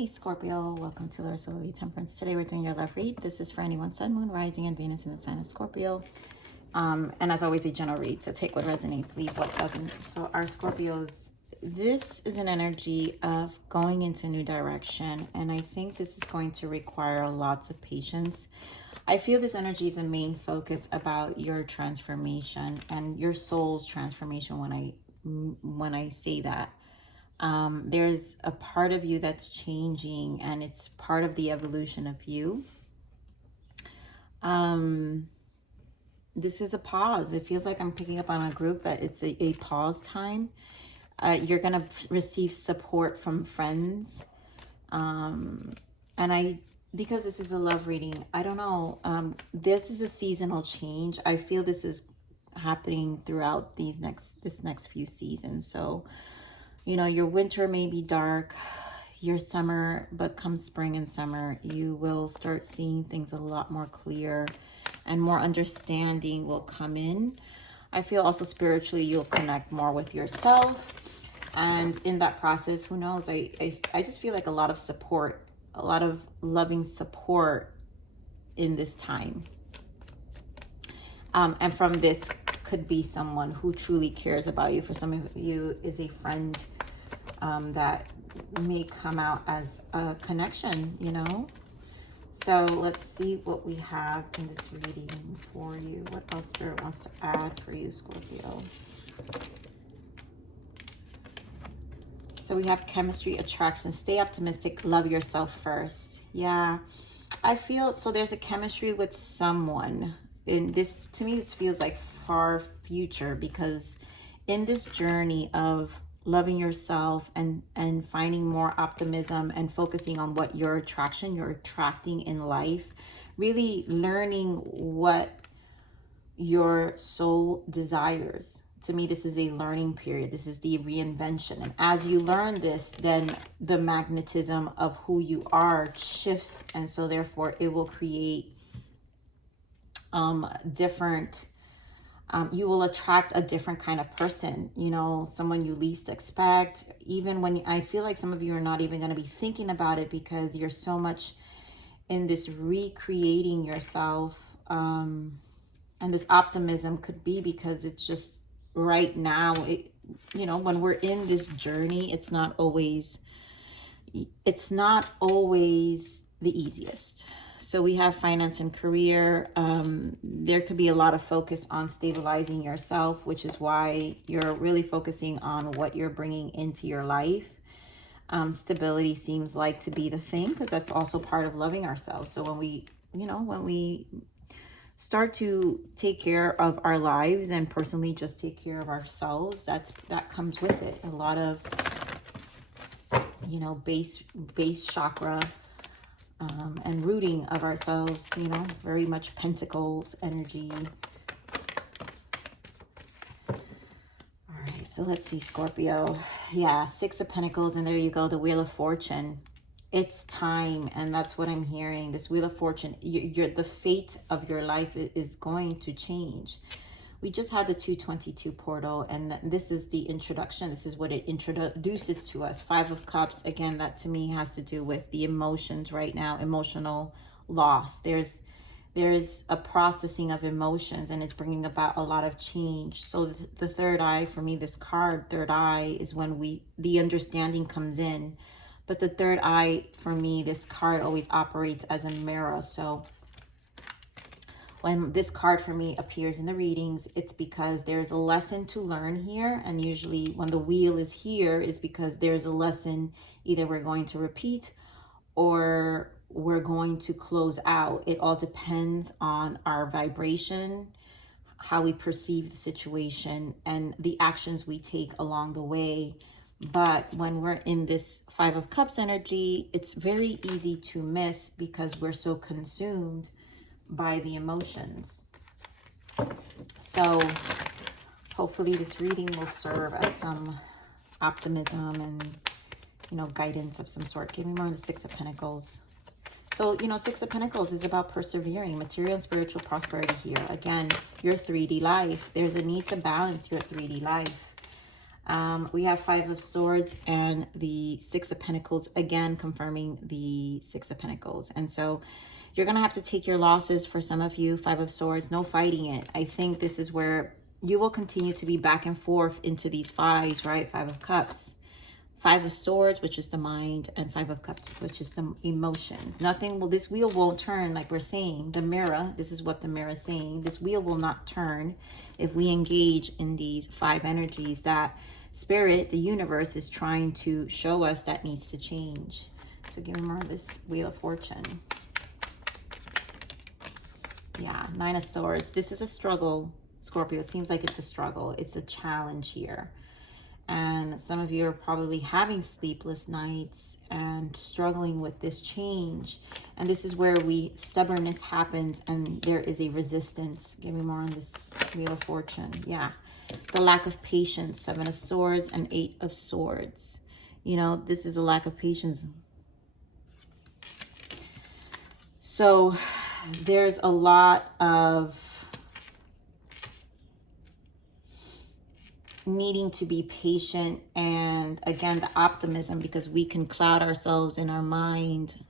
Hey Scorpio, welcome to Laura Solar Temperance. Today we're doing your love read. This is for anyone Sun, Moon, Rising, and Venus in the sign of Scorpio. And as always, a general read, so take what resonates, leave what doesn't. So our Scorpios, this is an energy of going into a new direction, and I think this is going to require lots of patience. I feel this energy is a main focus about your transformation and your soul's transformation when I say that. There's a part of you that's changing, and it's part of the evolution of you. This is a pause. It feels like I'm picking up on a group that it's a pause time. You're going to receive support from friends. Because this is a love reading, I don't know. This is a seasonal change. I feel this is happening throughout this next few seasons. So, you know, your winter may be dark, your summer, but come spring and summer, you will start seeing things a lot more clear and more understanding will come in. I feel also spiritually you'll connect more with yourself. And in that process, who knows, I just feel like a lot of support, a lot of loving support in this time. And from this could be someone who truly cares about you. For some of you, is a friend that may come out as a connection, you know. So let's see what we have in this reading for you. What else Spirit wants to add for you, Scorpio? So we have chemistry, attraction, stay optimistic, love yourself first. Yeah, I feel so there's a chemistry with someone. And this, to me, this feels like far future, because in this journey of loving yourself and finding more optimism and focusing on what you're attracting in life, really learning what your soul desires. To me, this is a learning period. This is the reinvention. And as you learn this, then the magnetism of who you are shifts. And so therefore it will create different, you will attract a different kind of person, you know, someone you least expect. Even when I feel like some of you are not even going to be thinking about it because you're so much in this recreating yourself. And this optimism could be because it's just right now, you know, when we're in this journey, it's not always the easiest. So we have finance and career. There could be a lot of focus on stabilizing yourself, which is why you're really focusing on what you're bringing into your life. Stability seems like to be the thing, because that's also part of loving ourselves. So when we start to take care of our lives and personally just take care of ourselves, that comes with it. A lot of, you know, base chakra, and rooting of ourselves, you know, very much pentacles energy. All right, so let's see, Scorpio. Yeah, Six of Pentacles, and there you go, the Wheel of Fortune. It's time, and that's what I'm hearing. This Wheel of Fortune, the fate of your life is going to change. We just had the 222 portal, and this is the introduction. This is what it introduces to us. Five of Cups, again, that to me has to do with the emotions right now, emotional loss. There's a processing of emotions, and it's bringing about a lot of change. So the third eye, for me, this card, third eye, is when the understanding comes in. But the third eye, for me, this card always operates as a mirror. So when this card for me appears in the readings, it's because there's a lesson to learn here. And usually when the wheel is here, is because there's a lesson either we're going to repeat or we're going to close out. It all depends on our vibration, how we perceive the situation, and the actions we take along the way. But when we're in this Five of Cups energy, it's very easy to miss because we're so consumed by the emotions. So hopefully this reading will serve as some optimism and, you know, guidance of some sort. Give me more of the Six of Pentacles. So, you know, Six of Pentacles is about persevering, material and spiritual prosperity here. Again, your 3D life. There's a need to balance your 3D life. We have Five of Swords and the Six of Pentacles, again confirming the Six of Pentacles. And so you're going to have to take your losses for some of you. Five of Swords, no fighting it. I think this is where you will continue to be back and forth into these fives, right? Five of Cups, Five of Swords, which is the mind, and Five of Cups, which is the emotions. Nothing will, this wheel won't turn, like we're saying. The mirror, this is what the mirror is saying. This wheel will not turn if we engage in these five energies that Spirit, the universe, is trying to show us that needs to change. So give me more of this Wheel of Fortune. Yeah, Nine of Swords. This is a struggle, Scorpio. It seems like it's a struggle. It's a challenge here. And some of you are probably having sleepless nights and struggling with this change. And this is where stubbornness happens and there is a resistance. Give me more on this Wheel of Fortune. Yeah. The lack of patience. Seven of Swords and Eight of Swords. You know, this is a lack of patience. So there's a lot of needing to be patient, and again the optimism, because we can cloud ourselves in our mind,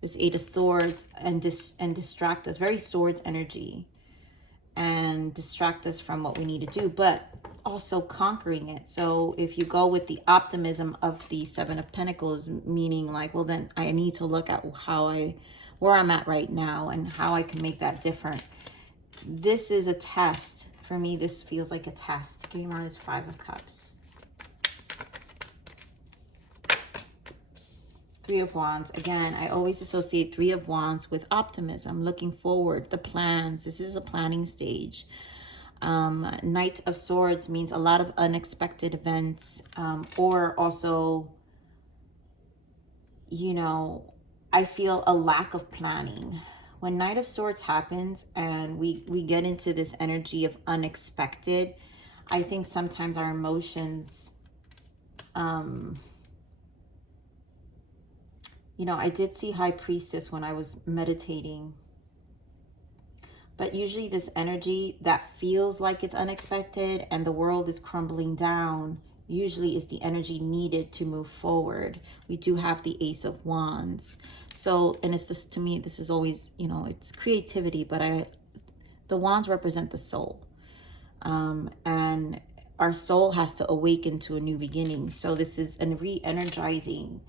this Eight of Swords, and distract us. Very Swords energy, and distract us from what we need to do, but also conquering it. So if you go with the optimism of the Seven of Pentacles, meaning like, well, then I need to look at where I'm at right now and how I can make that different. This is a test. For me, this feels like a test. Give me more of this Five of Cups. Three of Wands. Again, I always associate Three of Wands with optimism, looking forward, the plans. This is a planning stage. Knight of Swords means a lot of unexpected events, or also, you know, I feel a lack of planning. When Knight of Swords happens and we get into this energy of unexpected, I think sometimes our emotions, you know, I did see High Priestess when I was meditating. But usually this energy that feels like it's unexpected and the world is crumbling down, usually is the energy needed to move forward. We do have the Ace of Wands. So, and it's just, to me, this is always, you know, it's creativity, but the wands represent the soul. And our soul has to awaken to a new beginning. So this is a re-energizing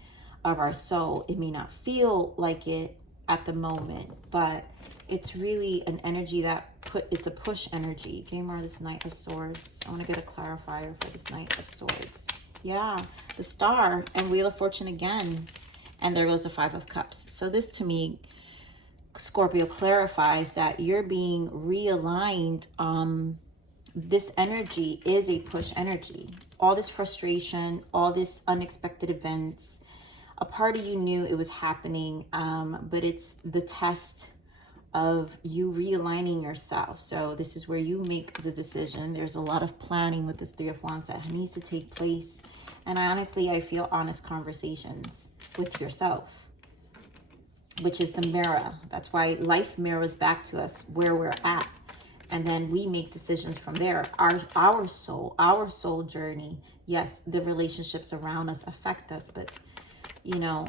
of our soul. It may not feel like it at the moment, but it's really an energy that it's a push energy. Give me more of this Knight of Swords. I want to get a clarifier for this Knight of Swords. Yeah, the Star and Wheel of Fortune again. And there goes the Five of Cups. So this, to me, Scorpio, clarifies that you're being realigned. This energy is a push energy. All this frustration, all this unexpected events. A part of you knew it was happening, but it's the test of you realigning yourself. So this is where you make the decision. There's a lot of planning with this Three of Wands that needs to take place. And I feel honest conversations with yourself, which is the mirror. That's why life mirrors back to us where we're at. And then we make decisions from there. Our soul journey. Yes, the relationships around us affect us, but you know,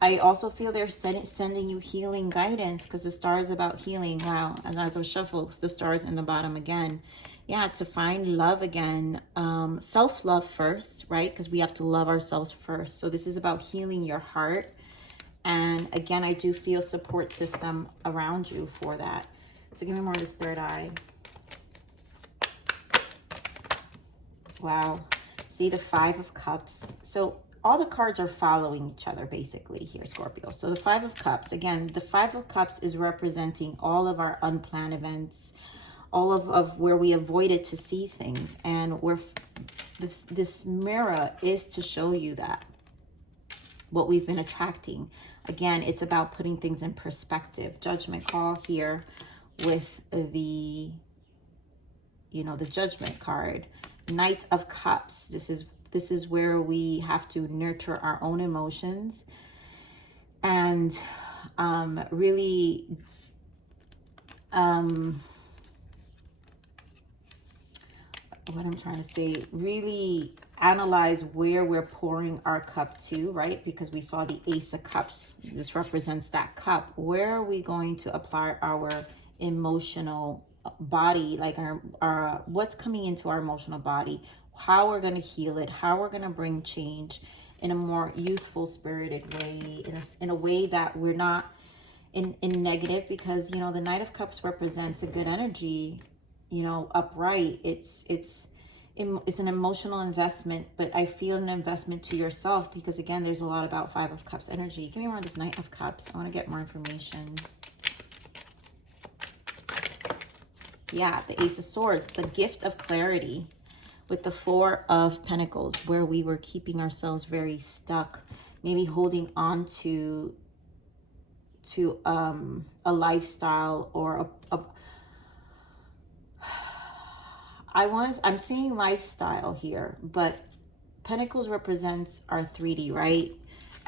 I also feel they're sending you healing guidance, because the star is about healing. Wow. And as I shuffle, the star is in the bottom again. Yeah, to find love again. Self-love first, right? Because we have to love ourselves first. So this is about healing your heart. And again, I do feel support system around you for that. So give me more of this third eye. Wow. See the Five of Cups. So all the cards are following each other basically here, Scorpio. So the Five of Cups, again, the Five of Cups is representing all of our unplanned events, all of where we avoided to see things. And this mirror is to show you that what we've been attracting. Again, it's about putting things in perspective. Judgment call here with the, you know, the Judgment card. Knight of Cups. This is where we have to nurture our own emotions and really what I'm trying to say, really analyze where we're pouring our cup to, right? Because we saw the Ace of Cups. This represents that cup. Where are we going to apply our emotional body, like our what's coming into our emotional body, how we're going to heal it, how we're going to bring change in a more youthful, spirited way, in a way that we're not in negative, because, you know, the Knight of Cups represents a good energy, you know, upright. It's an emotional investment, but I feel an investment to yourself, because again, there's a lot about Five of Cups energy. Give me more of this Knight of Cups. I want to get more information. Yeah, the Ace of Swords, the gift of clarity, with the Four of Pentacles, where we were keeping ourselves very stuck, maybe holding on to a lifestyle or I'm seeing lifestyle here, but Pentacles represents our 3D, right?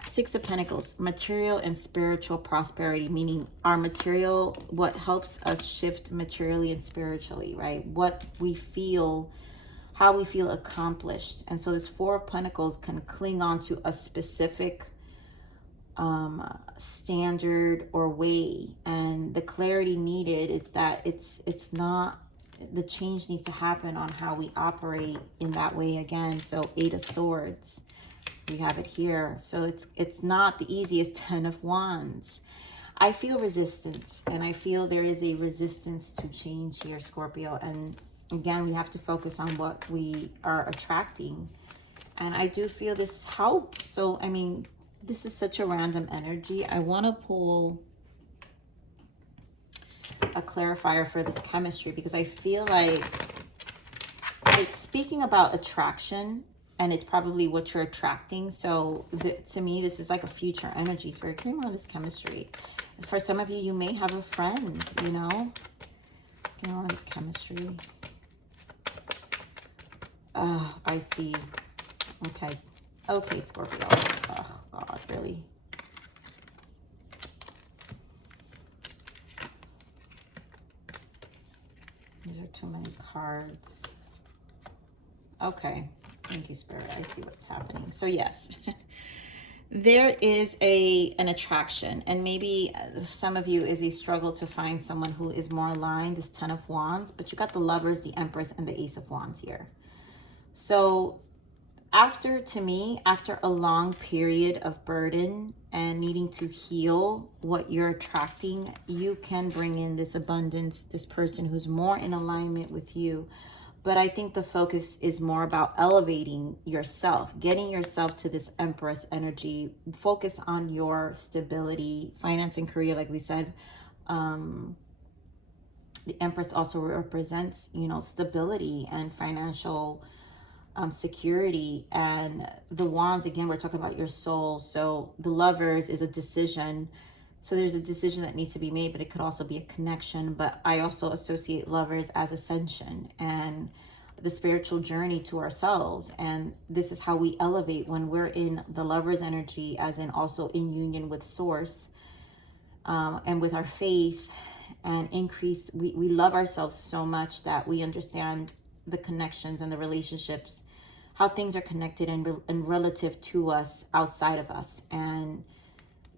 Six of Pentacles, material and spiritual prosperity, meaning our material, what helps us shift materially and spiritually, right? What we feel, how we feel accomplished. And so this Four of Pentacles can cling on to a specific standard or way, and the clarity needed is that it's not, the change needs to happen on how we operate in that way again. So Eight of Swords, we have it here. So it's not the easiest. Ten of Wands. I feel resistance, and I feel there is a resistance to change here, Scorpio. And again, we have to focus on what we are attracting. And I do feel this help. So, I mean, this is such a random energy. I want to pull a clarifier for this chemistry, because I feel like it's speaking about attraction, and it's probably what you're attracting. So to me, this is like a future energy. Spirit, give me more of this chemistry. For some of you, you may have a friend, you know. Give me more of this chemistry. Oh, I see. Okay. Okay, Scorpio. Oh, God, really? These are too many cards. Okay. Thank you, Spirit. I see what's happening. So, yes. There is an attraction, and maybe some of you is a struggle to find someone who is more aligned, this Ten of Wands, but you got the Lovers, the Empress, and the Ace of Wands here. So after a long period of burden and needing to heal what you're attracting, you can bring in this abundance, this person who's more in alignment with you. But I think the focus is more about elevating yourself, getting yourself to this Empress energy. Focus on your stability, finance and career, like we said. The Empress also represents, you know, stability and financial security. And the Wands, again, we're talking about your soul. So the Lovers is a decision. So there's a decision that needs to be made, but it could also be a connection. But I also associate Lovers as ascension and the spiritual journey to ourselves. And this is how we elevate when we're in the Lovers energy, as in also in union with Source, and with our faith, and increase. We love ourselves so much that we understand the connections and the relationships, how things are connected and relative to us, outside of us. And,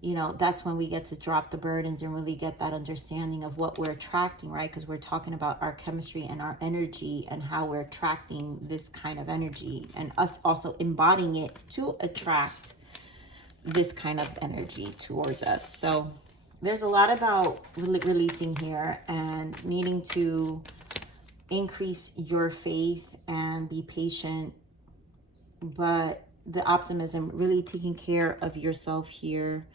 you know, that's when we get to drop the burdens and really get that understanding of what we're attracting, right? Because we're talking about our chemistry and our energy and how we're attracting this kind of energy, and us also embodying it to attract this kind of energy towards us. So there's a lot about releasing here and needing to increase your faith and be patient, but the optimism, really taking care of yourself here,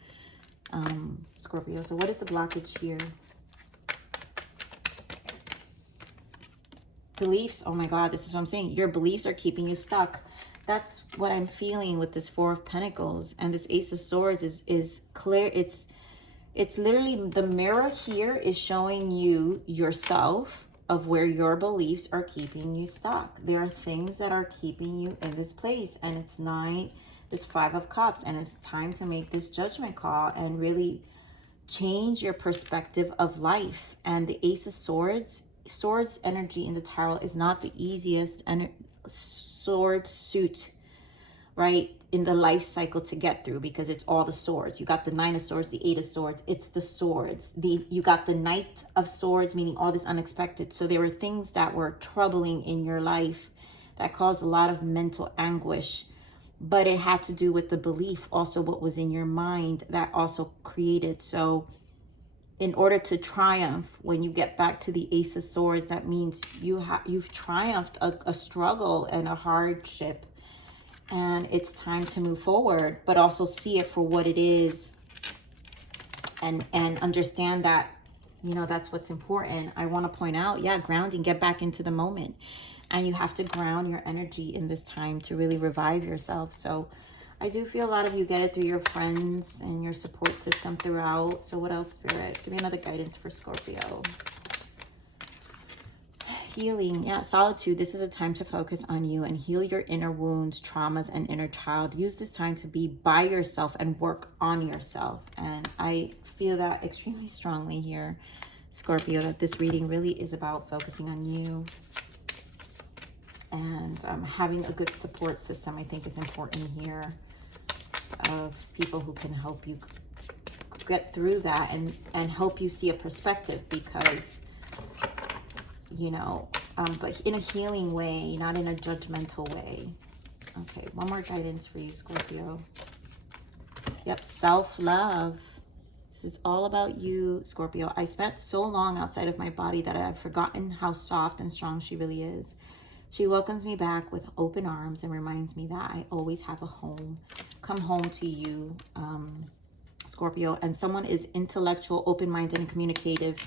Scorpio. So what is the blockage here? Beliefs. Oh my God, this is what I'm saying. Your beliefs are keeping you stuck. That's what I'm feeling with this Four of Pentacles, and this Ace of Swords is clear. It's literally, the mirror here is showing you yourself of where your beliefs are keeping you stuck. There are things that are keeping you in this place, and it's this Five of Cups, and it's time to make this judgment call and really change your perspective of life. And the Ace of Swords energy in the tarot is not the easiest, and sword suit, right, in the life cycle to get through, because it's all the swords. You got the 9 of swords, the 8 of swords, it's the swords. You got the Knight of Swords, meaning all this unexpected. So there were things that were troubling in your life that caused a lot of mental anguish, but it had to do with the belief, also what was in your mind that also created. So in order to triumph, when you get back to the Ace of Swords, that means you've triumphed a struggle and a hardship, and it's time to move forward, but also see it for what it is, and understand that, you know, that's what's important. I want to point out, yeah, grounding, get back into the moment, and you have to ground your energy in this time to really revive yourself. So I do feel a lot of you get it through your friends and your support system throughout. So what else, Spirit? Give me another guidance for Scorpio. Healing. Yeah, solitude. This is a time to focus on you and heal your inner wounds, traumas, and inner child. Use this time to be by yourself and work on yourself. And I feel that extremely strongly here, Scorpio, that this reading really is about focusing on you. And having a good support system, I think, is important here, of people who can help you get through that and help you see a perspective, because, you know, but in a healing way, not in a judgmental way. Okay, one more guidance for you, Scorpio. Yep, self-love. This is all about you, Scorpio. I spent so long outside of my body that I've forgotten how soft and strong she really is. She welcomes me back with open arms and reminds me that I always have a home. Come home to you, Scorpio. And someone is intellectual, open-minded, and communicative.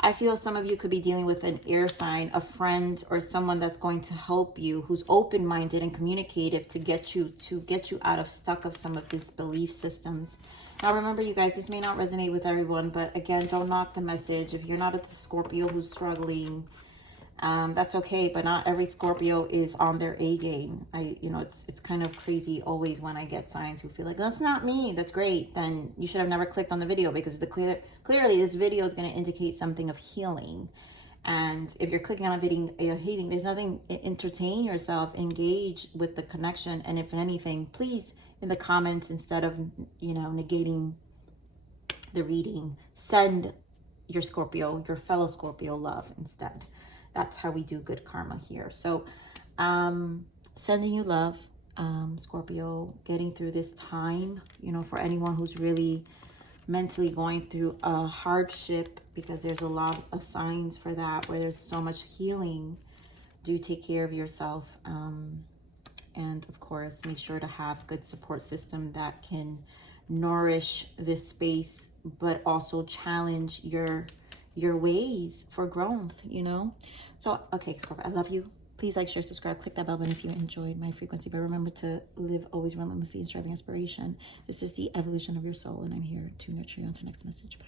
I feel some of you could be dealing with an air sign, a friend, or someone that's going to help you, who's open-minded and communicative to get you out of stuck of some of these belief systems. Now remember, you guys, this may not resonate with everyone, but again, don't knock the message. If you're not a Scorpio who's struggling, that's okay, but not every Scorpio is on their A game. You know, it's kind of crazy always when I get signs who feel like, that's not me. That's great. Then you should have never clicked on the video, because clearly this video is going to indicate something of healing. And if you're clicking on a video, you're hating, there's nothing. Entertain yourself, engage with the connection. And if anything, please, in the comments, instead of, you know, negating the reading, send your Scorpio, your fellow Scorpio, love instead. That's how we do good karma here. So sending you love, Scorpio, getting through this time, you know, for anyone who's really mentally going through a hardship, because there's a lot of signs for that, where there's so much healing. Do take care of yourself. And of course, make sure to have good support system that can nourish this space, but also challenge your ways for growth, you know. So okay, Scorpio, I love you. Please like, share, subscribe, click that bell button if you enjoyed my frequency. But remember to live always relentlessly in striving aspiration. This is the evolution of your soul, and I'm here to nurture you. Until next message. Bye.